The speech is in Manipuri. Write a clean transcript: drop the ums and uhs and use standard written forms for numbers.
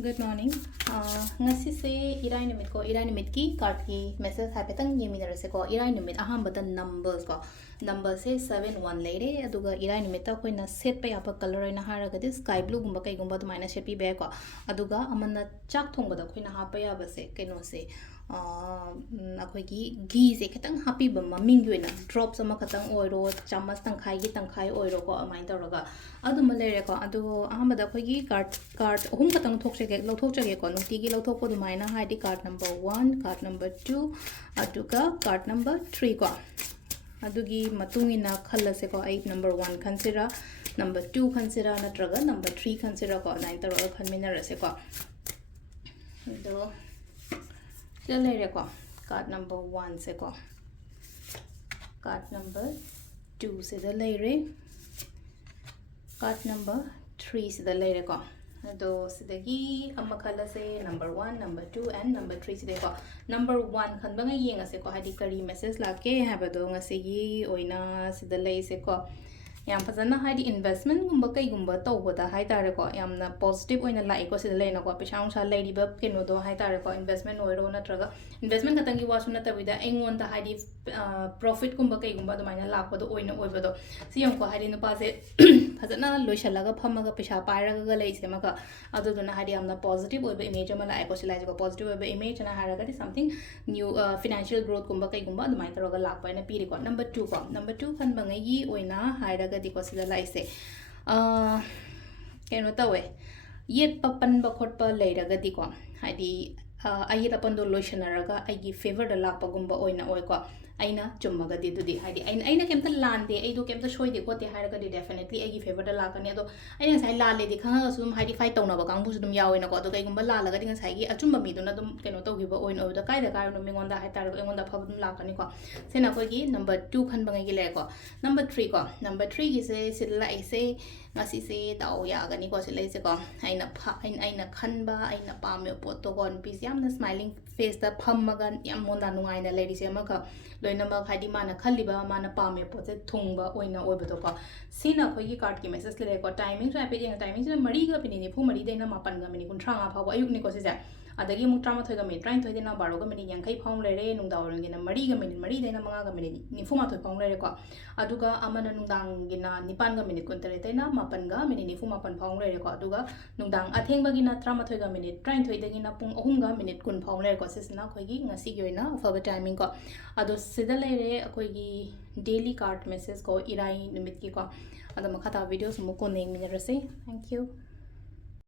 Good morning. Ngasi se irai numit ko irai numit ki card ki message ha petang yeminare se ko irai numit ahambada numbers ko number se 71 leire aduga irai numit ta koina set pa yapa color ina haraga de sky blue gumba kai gumba to minus shape be ko aduga amana chak thongba da koina ha pa yaba se keno se ꯑꯩꯈꯣꯏꯒꯤ ꯘꯤꯁꯦ ꯈꯤꯇꯪ ꯍꯥꯞꯄꯤꯕ ꯃꯃꯤꯡꯒꯤ ꯑꯣꯏꯅ ꯗ꯭ꯔꯣꯞꯁ ꯑꯃ ꯈꯛꯇꯪ ꯑꯣꯏꯔꯣ ꯆꯥꯃꯁ ꯇꯪꯈꯥꯏꯒꯤ ꯇꯪꯈꯥꯏ ꯑꯣꯏꯔꯣꯀꯣ ꯑꯗꯨꯃꯥꯏꯅ ꯇꯧꯔꯒ ꯑꯗꯨꯃ ꯂꯩꯔꯦꯀꯣ ꯑꯗꯣ ꯑꯍꯥꯟꯕꯗ ꯑꯩꯈꯣꯏꯒꯤ ꯀꯥꯔꯠ ꯑꯍꯨꯝ ꯈꯛꯇꯪ ꯂꯧꯊꯣꯛꯆꯒꯦꯀꯣ ꯅꯨꯡꯇꯤꯒꯤ ꯂꯧꯊꯣꯛꯄ ꯑꯗꯨꯃꯥꯏꯅ ꯍꯥꯏꯗꯤ ꯀꯥꯔꯠ ꯅꯝꯕꯔ 1 ꯀꯥꯔꯠ ꯅꯝꯕꯔ 2 ꯑꯗꯨꯒ ꯀꯥꯔꯠ ꯅꯝꯕꯔ 3 ꯀꯣ ꯑꯗꯨꯒꯤ ꯃꯇꯨꯡ ꯏꯟꯅ ꯈꯜꯂꯁꯦꯀꯣ ꯑꯩ ꯅꯝꯕꯔ 1 ꯈꯟꯁꯤꯔꯥ ꯅꯝꯕꯔ 2 ꯈꯟꯁꯤꯔꯥ ꯅꯠꯇ꯭ꯔꯒ ꯅꯝꯕꯔ 3 ꯈꯟꯁꯤꯔꯥꯀꯣ ꯑꯗꯨꯃꯥꯏꯅ ꯇꯧꯔꯒ ꯈꯟꯃꯤꯟꯅꯔꯁꯦꯀꯣ ꯑꯗꯣ ꯁꯤꯗ ꯂꯩꯔꯦꯀꯣ card number 1 se ko card number 2 se da leire card number 3 se da leire ko ado sidagi amma khala se number 1 number 2 and number 3 se ko number 1 khan banga yenga se ko hadi kari message la ke haba do ngase gi oina sida lei se ko yam fazana hadi investment gumba kai gumba tawbada hai tare ko yamna positive oina lai ko sida leina ko pesa sa leiri ba keno do hai tare ko investment oiro natraga investment katangi wasu na tabida engon da hadi profit gumba kai gumba do maina lakpa do oina oiba do si yam ko hadi no pa se fazana loishalaga phamaga pesa pairaga ga lei se maka adu do na hadi yamna positive oiba image ma lai ko sila ko positive oiba image na haraga something new financial growth gumba kai gumba do mai taraga lakpa na piri ko number 2 ko number 2 khan bangai gi oina hairaga di ko sila lai se keno tawe yet papan ba khot pa leiraga di ko hadi ayet apan do loishanaraga aigi favor da lakpa gumba oina oi ko aina chummaga di dudi hadi aina kemta lande ai do kemta shoi de ko te haraga di definitely aigi favor da lakani ado aina sai la le di khanga sum hadi fight tawna ba kang bu sum yawe na ko ado kai gumba la laga di sai gi achumba mi do na dum keno to gi ba oina oi da kai da kai no mingonda hai tar engon da phab dum lakani ko sena ko gi number 2 khan bangai gi le ko number 3 ko number 3 gi se sila ai se ngasi se taw ya gani ko sila se ko aina khanba aina pame pot to gon pis yamna smiling face da phammaga yam monda nungai na lady se ma ka loina ma khadi mana khaliba mana pame pot se thungba oina oiba to ko sina khoi gi card ki message le ko timing so ape jeng timing se mari ga pini ni phu mari deina mapan ga mini kun thranga phawa ayuk ni ko se ja adagi mu trama thoy ga mi train thoy dena baro ga mini yankai phong le re nungda orang gi na mari ga mini mari deina manga ga mini ni phu ma thoy phong le re ko aduga amana nungdang gi na nipan ga mini kun tere deina mapan ga mini ni phu mapan phong le re ko aduga nungdang atheng ba gi na trama thoy ga mini train thoy degi na pung ahum ga minute kun phong le ko sisna khoi gi ngasi gi oina afaba timing ko ado sida le re khoi gi daily card message ko irai numit ki ko ado makhata videos mu ko nei minarase thank you